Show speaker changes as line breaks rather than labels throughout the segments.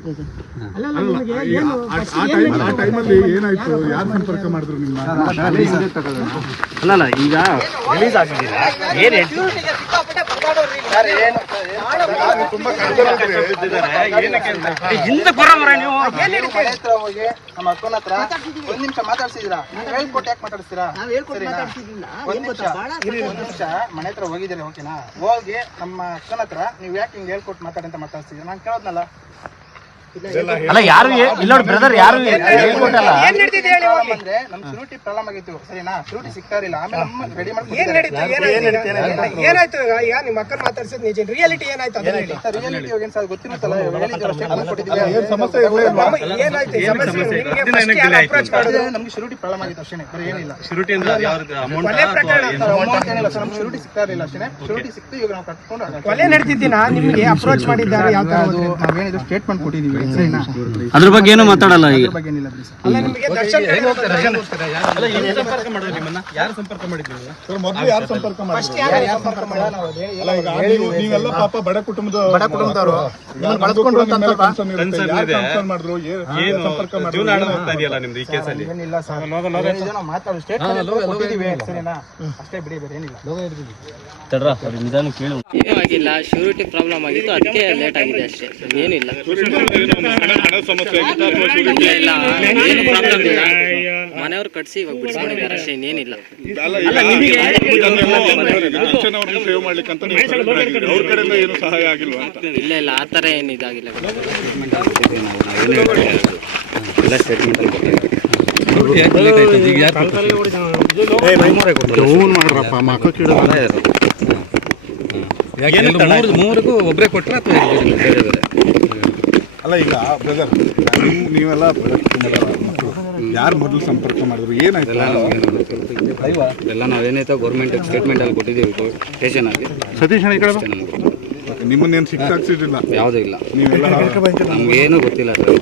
ಅಲ್ಲ ಅಲ್ಲ, ನಿಮಗೆ ಏನು
ಆ
ಏನ್
ಟೈಮ್ ಆ ಟೈಮಲ್ಲಿ ಏನಾಯ್ತು? ಯಾರು ಸಂಪರ್ಕ ಮಾಡಿದ್ರು ನಿಮ್ಮ
ಅಲ್ಲಲ್ಲ ಈಗ ರಿಲೀಸ್ ಆಗಿದ್ದೀರಾ ಏನ್ ಹೇಳ್ತೀರಾ? ಹಿಂದೆ ನೀವು.
ನಮ್ಮ ಅಕ್ಕನ ಹತ್ರ ಒಂದ್ ನಿಮಿಷ ಮಾತಾಡ್ಸಿದೀರಾ ನೀವು ಹೇಳ್ಕೊಟ್ಟು ಯಾಕೆ ಮಾತಾಡ್ಸ್ತೀರಾ? ಸರಿನಾ? ಒಂದ್ ನಿಮಿಷ ಒಂದ್ ನಿಮಿಷ ಮನೆ ಹತ್ರ ಹೋಗಿದ್ದೀರಾ ಓಕೆನಾ? ಹೋಗಿ ನಮ್ಮ ಅಕ್ಕನ ಹತ್ರ ನೀವು ಯಾಕೆ ಹಿಂಗ್ ಹೇಳ್ಕೊಟ್ಟು ಮಾತಾಡಿ ಅಂತ ಮಾತಾಡ್ಸಿದೀರಾ ನಾನು ಕೇಳೋದ್ನಲ್ಲ.
ಅಲ್ಲ ಯಾರು ಇಲ್ಲ ನೋಡಿ ಬ್ರದರ್ ಯಾರು ಹೇಳ್ಕೊಟ್ಟಲ್ಲ
ಅಂದ್ರೆ ನಮ್ ಶುರುಟಿ ಪ್ರಾಬ್ಲಮ್ ಆಗಿತ್ತು ಸರಿನಾ? ಶುರುಟಿ ಸಿಗ್ತಾ ಇರಲಿಲ್ಲ ಆಮೇಲೆ ನಮ್ಮ ರೆಡಿ ಮಾಡ್ಕೊಂಡು
ಏನಾಯ್ತು ಈಗ? ಈಗ? ನಿಮ್ಮ ಅಕ್ಕನ ಮಾತಾಡ್ಸಿದ್ ನಿಜ ರಿಯಾಲಿಟಿ ಏನಾಯ್ತು ಅದನ್ನ ಹೇಳಿ.
ರಿಯಾಲಿಟಿ ಏನ್ ಸರ್ ಗೊತ್ತಿರುತ್ತಲ್ಲ? ಕೊಟ್ಟಿದ್ದೀವಿ
ಏನ್?
ಏನಾಯ್ತು ಈ ಸಮಸ್ಯೆ ನಿಮ್ಗೆ first ಯಾರು approach ಮಾಡಿದ್ರು?
ಅದೇ ನಮ್ಗೆ ಶುರುಟಿ ಪ್ರಾಬ್ಲಮ್ ಆಗಿತ್ತು ಅಷ್ಟೇ ಬೇರೆ ಏನಿಲ್ಲ.
ಶುರುಟಿ ಅಂದ್ರೆ ಅದು ಯಾವ್ದು ಅಮೌಂಟ್
ಕೊಲೆ ಪ್ರಕರಣ
ಅಮೌಂಟ್ ಏನಿಲ್ಲ. ಸರ್ ನಮ್ಗೆ ಶುರುಟಿ ಸಿಗ್ತಾ ಇರಲಿಲ್ಲ ಅಷ್ಟೇ ಶುರುಟಿ ಸಿಕ್ತು ಇವಾಗ ನಾವು ಕಟ್ಕೊಂಡು ಆಗ-
ಕೊಲೆ ನಡೆದಿದ್ದೀನ ನಿಮ್ಗೆ ಅಪ್ರೋಚ್ ಮಾಡಿದ್ದಾರೆ? ಯಾವ ತರ
ಅದು ನಾವೇನಿದ್ರು ಸ್ಟೇಟ್ಮೆಂಟ್ ಕೊಟ್ಟಿದ್ದೀವಿ
ಅದ್ರ ಬಗ್ಗೆ ಏನು ಮಾತಾಡಲ್ಲ ಈಗ.
ಅದ್ರ ಬಗ್ಗೆ ಏನಿಲ್ಲ ಸರ್.
ಅಲ್ಲ ನಿಮಗೆ ದರ್ಶನ್ ಕಡೆ
ಅಲ್ಲ, ಸಂಪರ್ಕ ಮಾಡಿದ್ರು ನಿಮ್ಮನ್ನ? ಯಾರು ಸಂಪರ್ಕ ಮಾಡಿದ್ರು
ಸರ್ ಮೊದಲು ಯಾರು ಸಂಪರ್ಕ
ಫಸ್ಟ್ ಯಾರು ಸಂಪರ್ಕ ಮಾಡಿದ್ರು?
ನಾವು ಅದೇ
ನೀವು ನೀವೆಲ್ಲ ಪಾಪ ಬಡ ಕುಟುಂಬದ
ಬಡ ಕುಟುಂಬದವರು. ನಿಮ್ಮನ್ನ ಬಳಸ್ಕೊಂಡ್ರು ಅಂತ
ನಿಮ್ಮೆಲ್ಲ
ಸ್ವಲ್ಪ
ಯಾರು ಮಾಡಿದ್ರು? ಸಂಪರ್ಕ ಮಾಡಿದ್ರು?
ಜೀವನ ಹಾಳು ಮಾಡ್ತಾ ಇದೆಯಲ್ಲ ನಿಮ್ದು ಈ ಕೇಸಲ್ಲಿ
ಏನಿಲ್ಲ ಸರ್. ಏನಿದೆ ನಾವು ಮಾತಾಡಿ ಸ್ಟೇಟ್ಮೆಂಟ್ ಸರಿನಾ ಅಷ್ಟೇ ಬಿಡಿ ಬೇರೆ ಏನಿಲ್ಲ.
ತಡ್ರ ನಿಧಾನ ಕೇಳು.
ಆಗಿಲ್ಲ ಶ್ಯೂರಿಟಿ ಪ್ರಾಬ್ಲಮ್ ಆಗಿತ್ತು ಅದಕ್ಕೆ ಲೇಟ್ ಆಗಿದೆ ಅಷ್ಟೇ. ಏನಿಲ್ಲ. ಮನೆಯವ್ರು ಕಟ್ಸಿ ಇವಾಗ ಬಿಡಿಸ್ಕೊಂಡಿದ್ದಾರೆ ಅಷ್ಟೇ ಇನ್ನೇನಿಲ್ಲ
ಅವ್ರ ಕಡೆಯಿಂದ
ಇಲ್ಲ ಇಲ್ಲ ಆ ಥರ ಏನು ಇದಾಗಿಲ್ಲ
ಎಲ್ಲ ಸ್ಟೇಟ್ಮೆಂಟ್ ಅಲ್ಲಿ
ಯಾಕೆ late ಆಯ್ತು? ಈಗ ಯಾರು ಕೊಟ್ರು? ಮೂರು ಮೂರಿಗೂ ಒಬ್ಬರೇ ಕೊಟ್ಟರೆ ಅಥವಾ
ಅಲ್ಲ ಈಗ ಬ್ರದರ್ ನೀವೆಲ್ಲ ಮಕ್ಕಳು ಯಾರು ಮೊದಲು ಸಂಪರ್ಕ ಮಾಡಿದ್ರು? ಏನಾಯ್ತು?
ಎಲ್ಲ ನಾವೇನೈತೆ ಗೌರ್ಮೆಂಟ್ ಸ್ಟೇಟ್ಮೆಂಟ್ ಅಲ್ಲಿ ಕೊಟ್ಟಿದ್ದೀವಿ ಸ್ಟೇಷನ್ ಆಗಿ
ಸತೀಶ್ ಅಣ್ಣ ಈ ಕಡೆ ಬಾ.
ಅಷ್ಟೇ ನಮ್ಗೆ ಗೊತ್ತು.
ನಿಮ್ಮನ್ನೇನು
ಯಾವುದೂ ಇಲ್ಲ.
ನೀವೆಲ್ಲ
ನಮ್ಗೇನು ಗೊತ್ತಿಲ್ಲ ಸರ್.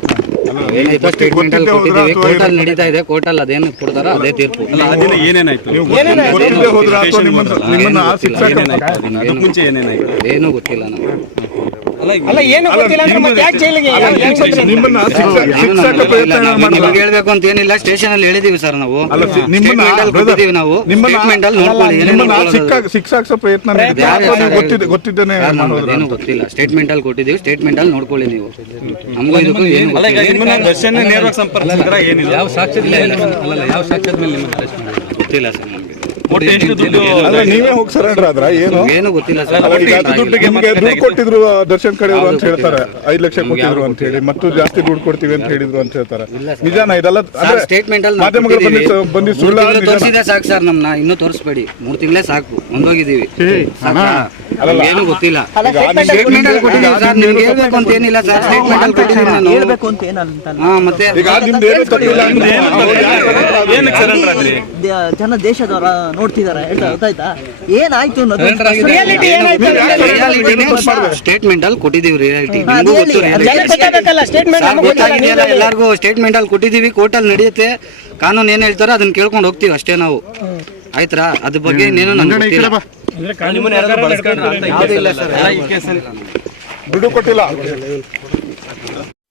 ಏನಾಯ್ತು ಸ್ಟೇಟ್ಮೆಂಟ್ ಅಲ್ಲಿ ಕೊಟ್ಟಿದ್ದೀವಿ. ಕೋರ್ಟಲ್ಲಿ ನಡೀತಾ ಇದೆ ಕೋರ್ಟಲ್ಲಿ ಅದೇನು ಕೊಡ್ತಾರೋ ಅದೇ ತೀರ್ಪು.
ಅಲ್ಲ ಆ ದಿನ ಏನೇನಾಯ್ತು?
ನೀವು ಗೊತ್ತಿಲ್ಲದೆ ಹೋದ್ರ ಅಥವಾ ನಿಮ್ಮನ್ನ ನಿಮ್ಮನ್ನ ಆ ಶಿಕ್ಷಕ
ಅದಕ್ಕೆ ಮುಂಚೆ ಏನೇನಾಯ್ತು?
ಏನೂ ಗೊತ್ತಿಲ್ಲ ನಮ್ಗೆ.
ಅಲ್ಲ
ಅಲ್ಲ ಏನು ಗೊತ್ತಿಲ್ಲ ಅಂದ್ರೆ ಮತ್ತೆ ಯಾಕೆ ಜೈಲಿಗೆ
ನಿಮ್ಮನ್ನ ಶಿಕ್ಷಕ
ಏನು
ಶಿಕ್ಷಕ
ನಮ್ಗೆ
ಪ್ರಯತ್ನ
ನಿಮ್ಗೆ ಹೇಳ್ಬೇಕು ಅಂತ ಏನಿಲ್ಲ ಸ್ಟೇಷನ್ ಅಲ್ಲಿ ಹೇಳಿದೀವಿ ಸರ್ ನಾವು.
ಅಲ್ಲ ನಿಮ್ಮನ್ನ
ಕೊಟ್ಟಿದ್ದೀವಿ ನಾವು. ಸ್ಟೇಟ್ಮೆಂಟ್ ಅಲ್ಲಿ ನೋಡ್ಕೊಳ್ಳಿ
ನಿಮ್ಮನ್ನ ಪ್ರಯತ್ನ ಗೊತ್ತಿದ್ದೇನೆ ಮಾಡೋದ್ರ
ಗೊತ್ತಿಲ್ಲ. ಸ್ಟೇಟ್ಮೆಂಟ್ ಅಲ್ಲಿ ಕೊಟ್ಟಿದ್ದೀವಿ ಸ್ಟೇಟ್ಮೆಂಟ್ ಅಲ್ಲಿ ನೋಡ್ಕೊಳ್ಳಿ ನೀವು. ನಮಗೂ ಇದಕ್ಕೂ ಏನು
ಅಲ್ಲ ಈಗ ನಿಮ್ಮನ್ನ ದರ್ಶನ ನೇರವಾಗಿ ಸಂಪರ್ಕಿಸಿದ್ರ ಏನಿಲ್ಲ? ಯಾವ ಸಾಕ್ಷ್ಯದ ಮೇಲೆ ಅಲ್ಲಲ್ಲ ಯಾವ ಸಾಕ್ಷ್ಯದ ಮೇಲೆ ನಿಮ್ಮನ್ನ ಅರೆಸ್ಟ್ ಮಾಡಿದ್ರು?
ಗೊತ್ತಿಲ್ಲ ಸರ್
ಅಲ್ಲ ನೀವೇ ಹೋಗಿ ಸರೆಂಡರ್ ಆದ್ರ ಏನು?
ಏನು ಗೊತ್ತಿಲ್ಲ ಸರ್.
ಅಲ್ಲ, ಈಗ ಅದು ದುಡ್ಡಿಗೆ ನಿಮ್ಗೆ ದುಡ್ಡು ಕೊಟ್ಟಿದ್ರು ದರ್ಶನ್ ಕಡೆಯವರು ಅಂತ ಹೇಳ್ತಾರೆ. ಐದ್ ಲಕ್ಷ ಕೊಟ್ಟಿದ್ರು ಅಂತ ಹೇಳಿ ಮತ್ತು ಜಾಸ್ತಿ ದುಡ್ಡು ಕೊಡ್ತೀವಿ ಅಂತ ಹೇಳಿದ್ರು ಅಂತ ಹೇಳ್ತಾರೆ. ನಿಜಾನ ಇದೆಲ್ಲ? ಅಂದ್ರೆ
ಸ್ಟೇಟ್ಮೆಂಟ್ ಅಲ್ಲಿ
ಮಾಧ್ಯಮಗಳು ಬಂದಿ ಬಂದಿ ಸುಳ್ಳ
ತೋರಿಸಿದ್ರೆ ಸಾಕು ಸರ್ ನಮ್ನ. ಇನ್ನೂ ತೋರಿಸ್ಬೇಡಿ. ಮೂರ್ ತಿಂಗಳೇ ಸಾಕು. ಮುಂದೋಗಿದ್ದೀವಿ ಏನು ಗೊತ್ತಿಲ್ಲ. ಸ್ಟೇಟ್ಮೆಂಟ್ ಅಲ್ಲಿ ಕೊಟ್ಟಿದ್ದೀವಿ ಸರ್ ನಿಮ್ಗೆ ಹೇಳ್ಬೇಕು ಅಂತ ಏನಿಲ್ಲ ಸರ್. ಸ್ಟೇಟ್ಮೆಂಟ್ ಅಲ್ಲಿ ಕೊಟ್ಟಿದ್ದೀನಿ ನಾನು.
ಹೇಳ್ಬೇಕು ಅಂತ ಏನಂತ
ಹಾ ಮತ್ತೆ
ಈಗ ನಿಮ್ದು ಏನು ತಪ್ಪಿಲ್ಲ ಅಂದ್ರೆ
ಸರೆಂಡರ್ ಆದ್ರಿ
ದ- ಜನ ದೇಶದವರ ನೋಡ್ತಿದಾರೆ ಹೇಳ್ತಾ ಗೊತ್ತಾಯ್ತಾ? ಏನಾಯ್ತು ಅನ್ನೋದು
ರಿಯಾಲಿಟಿ ಏನಾಯ್ತು
ಸ್ಟೇಟ್ಮೆಂಟ್ ಅಲ್ಲಿ ಕೊಟ್ಟಿದ್ದೀವಿ ರಿಯಾಲಿಟಿ
ಎಲ್ಲಾರ್ಗು
ನಿಮಗೂ ಗೊತ್ತು.
ಜನ ಗೊತ್ತಾಗಬೇಕಲ್ಲ? ಸ್ಟೇಟ್ಮೆಂಟ್
ಅಲ್ಲಿ ಕೊಟ್ಟಿದೀವಿ ಕೋರ್ಟ್ ಸ್ಟೇಟ್ಮೆಂಟ್ ಅಲ್ಲಿ ನಡೆಯುತ್ತೆ. ಕಾನೂನು ಏನ್ ಹೇಳ್ತಾರೋ ಅದನ್ನ ಕೇಳ್ಕೊಂಡು ಹೋಗ್ತೀವಿ ಅಷ್ಟೇ ನಾವು. ಆಯ್ತಾ ಅದ್ರ ಬಗ್ಗೆ ಇನ್ನೇನು ನನ್ಗೆ ಗೊತ್ತಿಲ್ಲ.
ನಿಮ್ಮನ್ನ ಯಾರಾದ್ರೂ ಬಳಸ್ಕೊಂಡ್ರ ಅಂತ
ಯಾವುದೂ ಇಲ್ಲ ಸರ್?
ಅಲ್ಲ, ಈ ಕೇಸಲ್ಲಿ
ದುಡ್ಡು ಕೊಟ್ಟಿಲ್ಲ.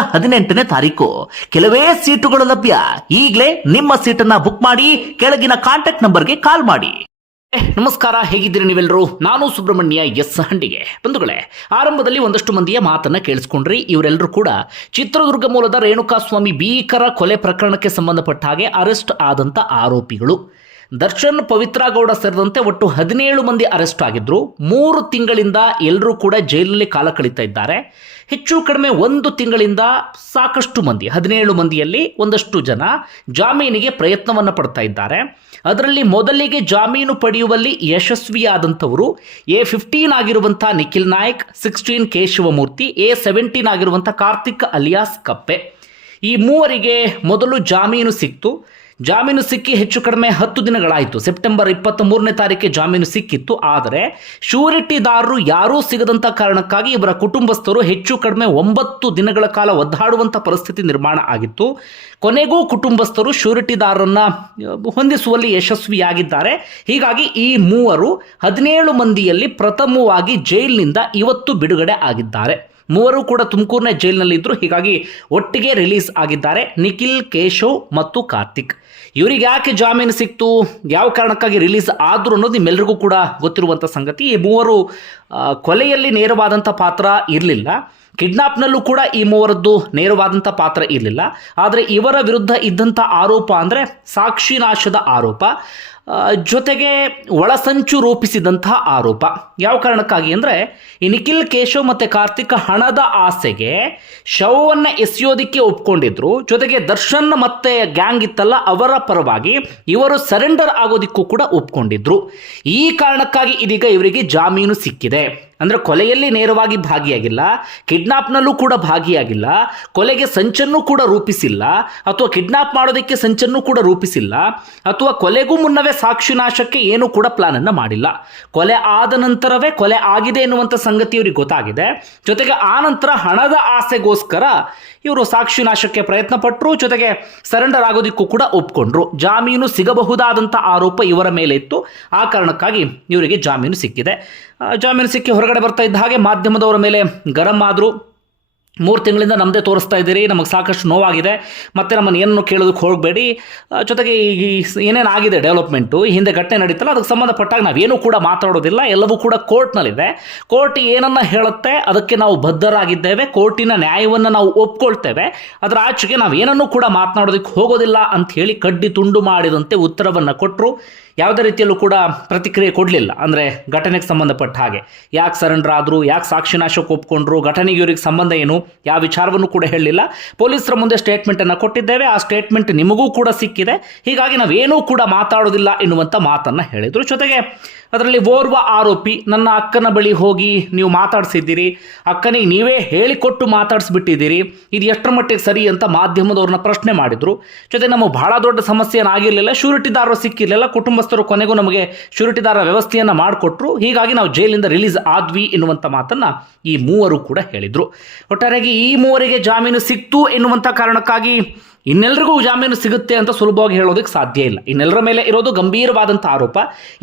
ಹದಿನೆಂಟನೇ ತಾರೀಕು. ಕೆಲವೇ ಸೀಟುಗಳು ಲಭ್ಯ. ಈಗಲೇ ನಿಮ್ಮ ಸೀಟನ್ನ ಬುಕ್ ಮಾಡಿ, ಕೆಳಗಿನ ಕಾಂಟ್ಯಾಕ್ಟ್ ನಂಬರ್ಗೆ ಕಾಲ್ ಮಾಡಿ. ನಮಸ್ಕಾರ, ಹೇಗಿದ್ದೀರಿ ನೀವೆಲ್ಲರೂ? ನಾನು ಸುಬ್ರಹ್ಮಣ್ಯ ಎಸ್ ಹಂಡಿಗೆ. ಬಂಧುಗಳೇ, ಆರಂಭದಲ್ಲಿ ಒಂದಷ್ಟು ಮಂದಿಯ ಮಾತನ್ನ ಕೇಳಿಸ್ಕೊಂಡ್ರಿ. ಇವರೆಲ್ಲರೂ ಕೂಡ ಚಿತ್ರದುರ್ಗ ಮೂಲದ ರೇಣುಕಾಸ್ವಾಮಿ ಭೀಕರ ಕೊಲೆ ಪ್ರಕರಣಕ್ಕೆ ಸಂಬಂಧಪಟ್ಟ ಹಾಗೆ ಅರೆಸ್ಟ್ ಆದಂತ ಆರೋಪಿಗಳು. ದರ್ಶನ್ ಪವಿತ್ರ ಗೌಡ ಸೇರಿದಂತೆ ಒಟ್ಟು ಹದಿನೇಳು ಮಂದಿ ಅರೆಸ್ಟ್ ಆಗಿದ್ರು. ಮೂರು ತಿಂಗಳಿಂದ ಎಲ್ಲರೂ ಕೂಡ ಜೈಲಲ್ಲಿ ಕಾಲ ಕಳೀತಾ ಇದ್ದಾರೆ. ಹೆಚ್ಚು ಕಡಿಮೆ ಒಂದು ತಿಂಗಳಿಂದ ಸಾಕಷ್ಟು ಮಂದಿ, ಹದಿನೇಳು ಮಂದಿಯಲ್ಲಿ ಒಂದಷ್ಟು ಜನ ಜಾಮೀನಿಗೆ ಪ್ರಯತ್ನವನ್ನು ಪಡ್ತಾ ಇದ್ದಾರೆ. ಅದರಲ್ಲಿ ಮೊದಲಿಗೆ ಜಾಮೀನು ಪಡೆಯುವಲ್ಲಿ ಯಶಸ್ವಿಯಾದಂಥವರು ಎ ಫಿಫ್ಟೀನ್ ಆಗಿರುವಂಥ Nikhil Nayak, sixteen K Shivamurthy, A seventeen ಆಗಿರುವಂಥ ಕಾರ್ತಿಕ್ ಅಲಿಯಾಸ್ ಕಪ್ಪೆ. ಈ ಮೂವರಿಗೆ ಮೊದಲು ಜಾಮೀನು ಸಿಕ್ತು. ಜಾಮೀನು ಸಿಕ್ಕಿ ಹೆಚ್ಚು ಕಡಿಮೆ ಹತ್ತು ದಿನಗಳಾಯಿತು. ಸೆಪ್ಟೆಂಬರ್ ಇಪ್ಪತ್ತ್ ಮೂರನೇ ತಾರೀಕಿಗೆ ಜಾಮೀನು ಸಿಕ್ಕಿತ್ತು. ಆದರೆ ಶೂರಿಟಿದಾರರು ಯಾರೂ ಸಿಗದಂಥ ಕಾರಣಕ್ಕಾಗಿ ಇವರ ಕುಟುಂಬಸ್ಥರು ಹೆಚ್ಚು ಕಡಿಮೆ ಒಂಬತ್ತು ದಿನಗಳ ಕಾಲ ಒದ್ದಾಡುವಂಥ ಪರಿಸ್ಥಿತಿ ನಿರ್ಮಾಣ ಆಗಿತ್ತು. ಕೊನೆಗೂ ಕುಟುಂಬಸ್ಥರು ಶೂರಿಟಿದಾರರನ್ನ ಹೊಂದಿಸುವಲ್ಲಿ ಯಶಸ್ವಿಯಾಗಿದ್ದಾರೆ. ಹೀಗಾಗಿ ಈ ಮೂವರು ಹದಿನೇಳು ಮಂದಿಯಲ್ಲಿ ಪ್ರಥಮವಾಗಿ ಜೈಲಿನಿಂದ ಇವತ್ತು ಬಿಡುಗಡೆ ಆಗಿದ್ದಾರೆ. ಮೂವರು ಕೂಡ ತುಮಕೂರಿನ ಜೈಲಿನಲ್ಲಿದ್ದರು ಹೀಗಾಗಿ ಒಟ್ಟಿಗೆ ರಿಲೀಸ್ ಆಗಿದ್ದಾರೆ ನಿಖಿಲ್, ಕೇಶವ್ ಮತ್ತು ಕಾರ್ತಿಕ್. ಇವರಿಗೆ ಯಾಕೆ ಜಾಮೀನು ಸಿಕ್ತು? ಯಾವ ಕಾರಣಕ್ಕಾಗಿ ರಿಲೀಸ್ ಆದ್ರು ಅನ್ನೋದು ನಿಮ್ಮೆಲ್ಲರಿಗೂ ಕೂಡ ಗೊತ್ತಿರುವಂಥ ಸಂಗತಿ. ಈ ಮೂವರು ಕೊಲೆಯಲ್ಲಿ ನೇರವಾದಂಥ ಪಾತ್ರ ಇರಲಿಲ್ಲ. ಕಿಡ್ನಾಪ್ನಲ್ಲೂ ಕೂಡ ಈ ಮೂವರದ್ದು ನೇರವಾದಂಥ ಪಾತ್ರ ಇರಲಿಲ್ಲ. ಆದರೆ ಇವರ ವಿರುದ್ಧ ಇದ್ದಂಥ ಆರೋಪ ಅಂದರೆ ಸಾಕ್ಷಿ ನಾಶದ ಆರೋಪ ಜೊತೆಗೆ ಒಳಸಂಚು ರೂಪಿಸಿದಂತಹ ಆರೋಪ. ಯಾವ ಕಾರಣಕ್ಕಾಗಿ ಅಂದರೆ ಈ ನಿಖಿಲ್, ಕೇಶವ್ ಮತ್ತು ಕಾರ್ತಿಕ ಹಣದ ಆಸೆಗೆ ಶವವನ್ನು ಎಸೆಯೋದಕ್ಕೆ ಒಪ್ಕೊಂಡಿದ್ರು. ಜೊತೆಗೆ ದರ್ಶನ್ ಮತ್ತೆ ಗ್ಯಾಂಗ್ ಇತ್ತಲ್ಲ, ಅವರ ಪರವಾಗಿ ಇವರು ಸರೆಂಡರ್ ಆಗೋದಕ್ಕೂ ಕೂಡ ಒಪ್ಕೊಂಡಿದ್ರು. ಈ ಕಾರಣಕ್ಕಾಗಿ ಇದೀಗ ಇವರಿಗೆ ಜಾಮೀನು ಸಿಕ್ಕಿದೆ. ಅಂದರೆ ಕೊಲೆಯಲ್ಲಿ ನೇರವಾಗಿ ಭಾಗಿಯಾಗಿಲ್ಲ, ಕಿಡ್ನಾಪ್ನಲ್ಲೂ ಕೂಡ ಭಾಗಿಯಾಗಿಲ್ಲ, ಕೊಲೆಗೆ ಸಂಚನ್ನು ಕೂಡ ರೂಪಿಸಿಲ್ಲ, ಅಥವಾ ಕಿಡ್ನಾಪ್ ಮಾಡೋದಕ್ಕೆ ಸಂಚನ್ನು ಕೂಡ ರೂಪಿಸಿಲ್ಲ, ಅಥವಾ ಕೊಲೆಗೂ ಮುನ್ನವೇ ಸಾಕ್ಷಿ ನಾಶಕ್ಕೆ ಏನೂ ಕೂಡ ಪ್ಲಾನನ್ನು ಮಾಡಿಲ್ಲ. ಕೊಲೆ ಆದ ನಂತರವೇ ಕೊಲೆ ಆಗಿದೆ ಎನ್ನುವಂಥ ಸಂಗತಿ ಇವರಿಗೆ ಗೊತ್ತಾಗಿದೆ. ಜೊತೆಗೆ ಆ ನಂತರ ಹಣದ ಆಸೆಗೋಸ್ಕರ ಇವರು ಸಾಕ್ಷಿ ನಾಶಕ್ಕೆ ಪ್ರಯತ್ನ ಪಟ್ಟರು ಜೊತೆಗೆ ಸರೆಂಡರ್ ಆಗೋದಕ್ಕೂ ಕೂಡ ಒಪ್ಕೊಂಡ್ರು. ಜಾಮೀನು ಸಿಗಬಹುದಾದಂಥ ಆರೋಪ ಇವರ ಮೇಲೆ ಇತ್ತು ಆ ಕಾರಣಕ್ಕಾಗಿ ಇವರಿಗೆ ಜಾಮೀನು ಸಿಕ್ಕಿದೆ. ಜಾಮೀನು ಸಿಕ್ಕಿ ಹೊರಗಡೆ ಬರ್ತಾ ಇದ್ದ ಹಾಗೆ ಮಾಧ್ಯಮದವರ ಮೇಲೆ ಗರಂ ಆದರೂ ಮೂರು ತಿಂಗಳಿಂದ ನಮ್ಮದೇ ತೋರಿಸ್ತಾ ಇದ್ದೀರಿ, ನಮಗೆ ಸಾಕಷ್ಟು ನೋವಾಗಿದೆ, ಮತ್ತು ನಮ್ಮನ್ನು ಏನನ್ನು ಕೇಳೋದಕ್ಕೆ ಹೋಗಬೇಡಿ. ಜೊತೆಗೆ ಈ ಏನೇನು ಆಗಿದೆ ಡೆವಲಪ್ಮೆಂಟು ಹಿಂದೆ ಘಟನೆ ನಡೀತಲ್ಲ, ಅದಕ್ಕೆ ಸಂಬಂಧಪಟ್ಟಾಗ ನಾವೇನೂ ಕೂಡ ಮಾತಾಡೋದಿಲ್ಲ, ಎಲ್ಲವೂ ಕೂಡ ಕೋರ್ಟ್ನಲ್ಲಿದೆ. ಕೋರ್ಟ್ ಏನನ್ನ ಹೇಳುತ್ತೆ, ಅದಕ್ಕೆ ನಾವು ಬದ್ಧರಾಗಿದ್ದೇವೆ, ಕೋರ್ಟಿನ ನ್ಯಾಯವನ್ನು ನಾವು ಒಪ್ಕೊಳ್ತೇವೆ, ಅದರ ಆಚೆಗೆ ನಾವು ಏನನ್ನೂ ಕೂಡ ಮಾತನಾಡೋದಕ್ಕೆ ಹೋಗೋದಿಲ್ಲ ಅಂತ ಹೇಳಿ ಕಡ್ಡಿ ತುಂಡು ಮಾಡಿದಂತೆ ಉತ್ತರವನ್ನು ಕೊಟ್ಟರು ಯಾವುದೇ ರೀತಿಯಲ್ಲೂ ಕೂಡ ಪ್ರತಿಕ್ರಿಯೆ ಕೊಡಲಿಲ್ಲ. ಅಂದರೆ ಘಟನೆಗೆ ಸಂಬಂಧಪಟ್ಟ ಹಾಗೆ. ಯಾಕೆ ಸರೆಂಡರ್ ಆದರು, ಯಾಕೆ ಸಾಕ್ಷಿನಾಶಕ್ಕೆ ಒಪ್ಕೊಂಡ್ರು, ಘಟನೆಗೆ ಇವರಿಗೆ ಸಂಬಂಧ ಏನು, ಯಾವ ವಿಚಾರವನ್ನು ಕೂಡ ಹೇಳಲಿಲ್ಲ. ಪೊಲೀಸರ ಮುಂದೆ ಸ್ಟೇಟ್ಮೆಂಟನ್ನು ಕೊಟ್ಟಿದ್ದೇವೆ. ಆ ಸ್ಟೇಟ್ಮೆಂಟ್ ನಿಮಗೂ ಕೂಡ ಸಿಕ್ಕಿದೆ. ಹೀಗಾಗಿ ನಾವೇನೂ ಕೂಡ ಮಾತಾಡೋದಿಲ್ಲ ಎನ್ನುವಂಥ ಮಾತನ್ನು ಹೇಳಿದರು. ಜೊತೆಗೆ ಅದರಲ್ಲಿ ಓರ್ವ ಆರೋಪಿ, ನನ್ನ ಅಕ್ಕನ ಬಳಿ ಹೋಗಿ ನೀವು ಮಾತಾಡಿಸಿದ್ದೀರಿ. ಅಕ್ಕನಿಗೆ ನೀವೇ ಹೇಳಿಕೊಟ್ಟು ಮಾತಾಡಿಸ್ಬಿಟ್ಟಿದ್ದೀರಿ. ಇದು ಎಷ್ಟರ ಮಟ್ಟಿಗೆ ಸರಿ ಅಂತ ಮಾಧ್ಯಮದವ್ರನ್ನ ಪ್ರಶ್ನೆ ಮಾಡಿದರು. ಜೊತೆ ನಮಗೆ ಬಹಳ ದೊಡ್ಡ ಸಮಸ್ಯೆ ಏನಾಗಿರಲಿಲ್ಲ ಶೂರಿಟಿದಾರರು ಸಿಕ್ಕಿರಲಿಲ್ಲ. ಕುಟುಂಬಸ್ಥರು ಕೊನೆಗೂ ನಮಗೆ ಶ್ಯೂರಿಟಿದಾರ ವ್ಯವಸ್ಥೆಯನ್ನು ಮಾಡಿಕೊಟ್ರು. ಹೀಗಾಗಿ ನಾವು ಜೈಲಿಂದ ರಿಲೀಸ್ ಆದ್ವಿ ಎನ್ನುವಂಥ ಮಾತನ್ನು ಈ ಮೂವರು ಕೂಡ ಹೇಳಿದರು. ಒಟ್ಟಾರೆಯಾಗಿ ಈ ಮೂವರಿಗೆ ಜಾಮೀನು ಸಿಕ್ತು ಎನ್ನುವಂಥ ಕಾರಣಕ್ಕಾಗಿ ಇನ್ನೆಲ್ಲರಿಗೂ ಜಾಮೀನು ಸಿಗುತ್ತೆ ಅಂತ ಸುಲಭವಾಗಿ ಹೇಳೋದಕ್ಕೆ ಸಾಧ್ಯ ಇಲ್ಲ. ಇನ್ನೆಲ್ಲರ ಮೇಲೆ ಇರೋದು ಗಂಭೀರವಾದಂಥ ಆರೋಪ.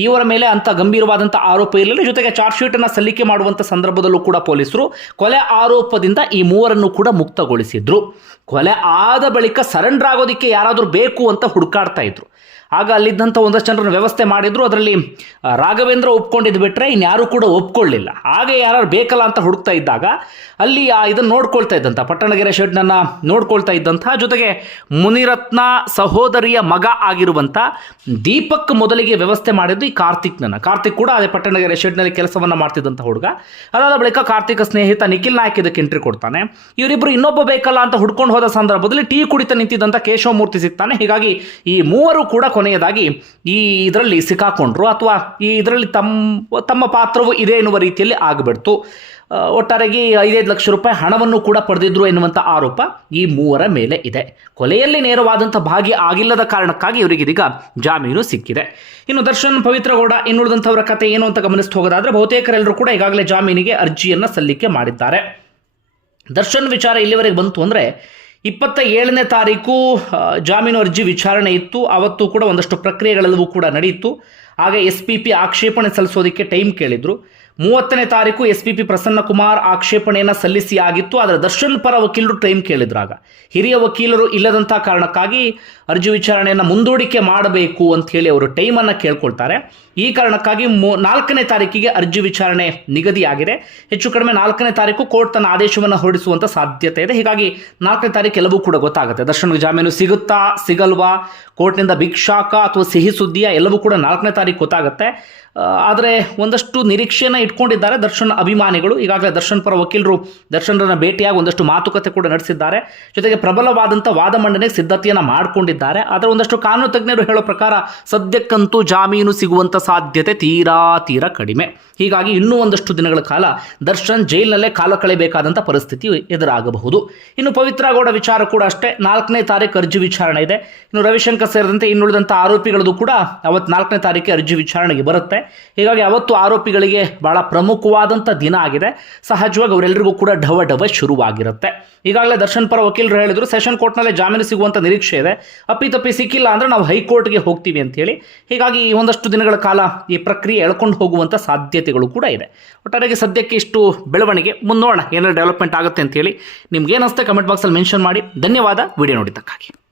ಇವರ ಮೇಲೆ ಅಂತ ಗಂಭೀರವಾದಂಥ ಆರೋಪ ಇರಲಿಲ್ಲ ಜೊತೆಗೆ ಚಾರ್ಜ್ ಶೀಟನ್ನು ಸಲ್ಲಿಕೆ ಮಾಡುವಂಥ ಸಂದರ್ಭದಲ್ಲೂ ಕೂಡ ಪೊಲೀಸರು ಕೊಲೆ ಆರೋಪದಿಂದ ಈ ಮೂವರನ್ನು ಕೂಡ ಮುಕ್ತಗೊಳಿಸಿದ್ರು. ಕೊಲೆ ಆದ ಬಳಿಕ ಸರೆಂಡರ್ ಆಗೋದಕ್ಕೆ ಯಾರಾದರೂ ಬೇಕು ಅಂತ ಹುಡುಕಾಡ್ತಾ ಇದ್ರು. ಆಗ ಅಲ್ಲಿದ್ದಂಥ ಒಂದಷ್ಟು ಜನರನ್ನು ವ್ಯವಸ್ಥೆ ಮಾಡಿದ್ರು. ಅದರಲ್ಲಿ ರಾಘವೇಂದ್ರ ಒಪ್ಕೊಂಡಿದ್ದು ಬಿಟ್ಟರೆ ಇನ್ಯಾರೂ ಕೂಡ ಒಪ್ಕೊಳ್ಳಿಲ್ಲ. ಹಾಗೆ ಯಾರು ಬೇಕಲ್ಲ ಅಂತ ಹುಡುಕ್ತಾ ಇದ್ದಾಗ ಅಲ್ಲಿ ಇದನ್ನು ನೋಡ್ಕೊಳ್ತಾ ಇದ್ದಂಥ ಪಟ್ಟಣಗೆರೆ ಶೆಡ್ನನ್ನು ನೋಡ್ಕೊಳ್ತಾ ಇದ್ದಂಥ ಜೊತೆಗೆ ಮುನಿರತ್ನ ಸಹೋದರಿಯ ಮಗ ಆಗಿರುವಂಥ ದೀಪಕ್ ಮೊದಲಿಗೆ ವ್ಯವಸ್ಥೆ ಮಾಡಿದ್ದು ಈ ಕಾರ್ತಿಕ್ನನ್ನು. ಕಾರ್ತಿಕ್ ಕೂಡ ಅದೇ ಪಟ್ಟಣಗೆರೆ ಶೆಡ್ನಲ್ಲಿ ಕೆಲಸವನ್ನು ಮಾಡ್ತಿದ್ದಂಥ ಹುಡುಗ. ಅದಾದ ಬಳಿಕ ಕಾರ್ತಿಕ ಸ್ನೇಹಿತ ನಿಖಿಲ್ ನಾಯಕ್ ಇದಕ್ಕೆ ಎಂಟ್ರಿ ಕೊಡ್ತಾನೆ. ಇವರಿಬ್ಬರು ಇನ್ನೊಬ್ಬ ಬೇಕಲ್ಲ ಅಂತ ಹುಡ್ಕೊಂಡು ಹೋದ ಸಂದರ್ಭದಲ್ಲಿ ಟೀ ಕುಡಿತ ನಿಂತಿದ್ದಂಥ ಕೇಶವಮೂರ್ತಿ ಸಿಗ್ತಾನೆ. ಹೀಗಾಗಿ ಈ ಮೂವರು ಕೂಡ ಕೊನೆಯದಾಗಿ ಈ ಇದರಲ್ಲಿ ಸಿಕ್ಕಾಕೊಂಡ್ರು ಅಥವಾ ಈ ಇದರಲ್ಲಿ ತಮ್ಮ ತಮ್ಮ ಪಾತ್ರವು ಇದೆ ಎನ್ನುವ ರೀತಿಯಲ್ಲಿ ಆಗಿಬಿಡ್ತು. ಒಟ್ಟಾರೆಗೆ ಐದೈದು ಲಕ್ಷ ರೂಪಾಯಿ ಹಣವನ್ನು ಕೂಡ ಪಡೆದಿದ್ರು ಎನ್ನುವಂಥ ಆರೋಪ ಈ ಮೂವರ ಮೇಲೆ ಇದೆ. ಕೊಲೆಯಲ್ಲಿ ನೇರವಾದಂಥ ಭಾಗಿ ಆಗಿಲ್ಲದ ಕಾರಣಕ್ಕಾಗಿ ಇವರಿಗೆ ಇದೀಗ ಜಾಮೀನು ಸಿಕ್ಕಿದೆ. ಇನ್ನು ದರ್ಶನ್ ಪವಿತ್ರಗೌಡ ಇನ್ನುಳಿದಂಥವರ ಕತೆ ಏನು ಅಂತ ಗಮನಿಸ್ತಾ ಹೋಗೋದಾದ್ರೆ ಬಹುತೇಕರೆಲ್ಲರೂ ಕೂಡ ಈಗಾಗಲೇ ಜಾಮೀನಿಗೆ ಅರ್ಜಿಯನ್ನು ಸಲ್ಲಿಕೆ ಮಾಡಿದ್ದಾರೆ. ದರ್ಶನ್ ವಿಚಾರ ಇಲ್ಲಿವರೆಗೆ ಬಂತು ಅಂದರೆ ಇಪ್ಪತ್ತ ಏಳನೇ ತಾರೀಕು ಜಾಮೀನು ಅರ್ಜಿ ವಿಚಾರಣೆ ಇತ್ತು. ಅವತ್ತು ಕೂಡ ಒಂದಷ್ಟು ಪ್ರಕ್ರಿಯೆಗಳೆಲ್ಲವೂ ಕೂಡ ನಡೆಯಿತು. ಆಗ ಎಸ್ ಪಿ ಪಿ ಆಕ್ಷೇಪಣೆ ಸಲ್ಲಿಸೋದಕ್ಕೆ ಟೈಮ್ ಕೇಳಿದರು. ಮೂವತ್ತನೇ ತಾರೀಕು S P P Prasanna Kumar ಆಕ್ಷೇಪಣೆಯನ್ನು ಸಲ್ಲಿಸಿ ಆಗಿತ್ತು, ಆದರೆ ದರ್ಶನ್ ಪರ ವಕೀಲರು ಟೈಮ್ ಕೇಳಿದ್ರಾಗ ಹಿರಿಯ ವಕೀಲರು ಇಲ್ಲದಂಥ ಕಾರಣಕ್ಕಾಗಿ ಅರ್ಜಿ ವಿಚಾರಣೆಯನ್ನು ಮುಂದೂಡಿಕೆ ಮಾಡಬೇಕು ಅಂತ ಹೇಳಿ ಅವರು ಟೈಮನ್ನು ಕೇಳ್ಕೊಳ್ತಾರೆ. ಈ ಕಾರಣಕ್ಕಾಗಿ ಮೂ, ನಾಲ್ಕನೇ ತಾರೀಕಿಗೆ ಅರ್ಜಿ ವಿಚಾರಣೆ ನಿಗದಿಯಾಗಿದೆ. ಹೆಚ್ಚು ಕಡಿಮೆ ನಾಲ್ಕನೇ ತಾರೀಕು ಕೋರ್ಟ್ ತನ್ನ ಆದೇಶವನ್ನು ಹೊರಡಿಸುವಂಥ ಸಾಧ್ಯತೆ ಇದೆ. ಹೀಗಾಗಿ ನಾಲ್ಕನೇ ತಾರೀಕು ಎಲ್ಲವೂ ಕೂಡ ಗೊತ್ತಾಗುತ್ತೆ. ದರ್ಶನ್ಗೆ ಜಾಮೀನು ಸಿಗುತ್ತಾ, ಸಿಗಲ್ವಾ? ಕೋರ್ಟ್ನಿಂದ ಭಿಕ್ಷಾಕ ಅಥವಾ ಸಿಹಿ ಸುದ್ದಿಯ? ಎಲ್ಲವೂ ಕೂಡ ನಾಲ್ಕನೇ ತಾರೀಕು ಗೊತ್ತಾಗುತ್ತೆ. ಆದರೆ ಒಂದಷ್ಟು ನಿರೀಕ್ಷೆಯನ್ನು ಇಟ್ಕೊಂಡಿದ್ದಾರೆ. ದರ್ಶನ್ ಅಭಿಮಾನಿಗಳು, ಈಗಾಗಲೇ ದರ್ಶನ್ ಪರ ವಕೀಲರು ದರ್ಶನರನ್ನ ಭೇಟಿಯಾಗಿ ಒಂದಷ್ಟು ಮಾತುಕತೆ ಕೂಡ ನಡೆಸಿದ್ದಾರೆ. ಜೊತೆಗೆ ಪ್ರಬಲವಾದಂಥ ವಾದ ಮಂಡನೆಗೆ ಸಿದ್ಧತೆಯನ್ನು ಮಾಡಿಕೊಂಡಿದ್ದಾರೆ. ಆದರೆ ಒಂದಷ್ಟು ಕಾನೂನು ತಜ್ಞರು ಹೇಳೋ ಪ್ರಕಾರ ಸದ್ಯಕ್ಕಂತೂ ಜಾಮೀನು ಸಿಗುವಂಥ ಸಾಧ್ಯತೆ ತೀರಾ ತೀರಾ ಕಡಿಮೆ. ಹೀಗಾಗಿ ಇನ್ನೂ ಒಂದಷ್ಟು ದಿನಗಳ ಕಾಲ ದರ್ಶನ್ ಜೈಲಿನಲ್ಲೇ ಕಾಲ ಕಳೆಯಬೇಕಾದಂಥ ಪರಿಸ್ಥಿತಿ ಎದುರಾಗಬಹುದು. ಇನ್ನು ಪವಿತ್ರ ಗೌಡ ವಿಚಾರ ಕೂಡ ಅಷ್ಟೇ. ನಾಲ್ಕನೇ ತಾರೀಕು ಅರ್ಜಿ ವಿಚಾರಣೆ ಇದೆ. ಇನ್ನು ರವಿಶಂಕರ್ ಸೇರಿದಂತೆ ಇನ್ನುಳಿದಂಥ ಆರೋಪಿಗಳದ್ದು ಕೂಡ ಅವತ್ತು ನಾಲ್ಕನೇ ತಾರೀಕಿಗೆ ಅರ್ಜಿ ವಿಚಾರಣೆಗೆ ಬರುತ್ತೆ. ಹೀಗಾಗಿ ಅವತ್ತು ಆರೋಪಿಗಳಿಗೆ ಬಹಳ ಪ್ರಮುಖವಾದಂಥ ದಿನ ಆಗಿದೆ. ಸಹಜವಾಗಿ ಅವರೆಲ್ಲರಿಗೂ ಕೂಡ ಢವ ಢವ ಶುರುವಾಗಿರುತ್ತೆ. ಈಗಾಗಲೇ ದರ್ಶನ್ ಪರ ವಕೀಲರು ಹೇಳಿದರು, ಸೆಷನ್ ಕೋರ್ಟ್ನಲ್ಲೇ ಜಾಮೀನು ಸಿಗುವಂಥ ನಿರೀಕ್ಷೆ ಇದೆ. ಅಪ್ಪಿತಪ್ಪಿ ಸಿಕ್ಕಿಲ್ಲ ಅಂದರೆ ನಾವು ಹೈಕೋರ್ಟ್ಗೆ ಹೋಗ್ತೀವಿ ಅಂತೇಳಿ. ಹೀಗಾಗಿ ಒಂದಷ್ಟು ದಿನಗಳ ಕಾಲ ಈ ಪ್ರಕ್ರಿಯೆ ಎಳ್ಕೊಂಡು ಹೋಗುವಂಥ ಸಾಧ್ಯತೆಗಳು ಕೂಡ ಇದೆ. ಒಟ್ಟಾರೆಗೆ ಸದ್ಯಕ್ಕೆ ಇಷ್ಟು ಬೆಳವಣಿಗೆ. ಮುಂದೋಣ ಏನಾದರೂ ಡೆವಲಪ್ಮೆಂಟ್ ಆಗುತ್ತೆ ಅಂತೇಳಿ. ನಿಮ್ಗೆ ಏನಿಸುತ್ತೆ ಕಮೆಂಟ್ ಬಾಕ್ಸಲ್ಲಿ ಮೆನ್ಷನ್ ಮಾಡಿ. ಧನ್ಯವಾದ. ವಿಡಿಯೋ ನೋಡಿದ್ದಕ್ಕಾಗಿ.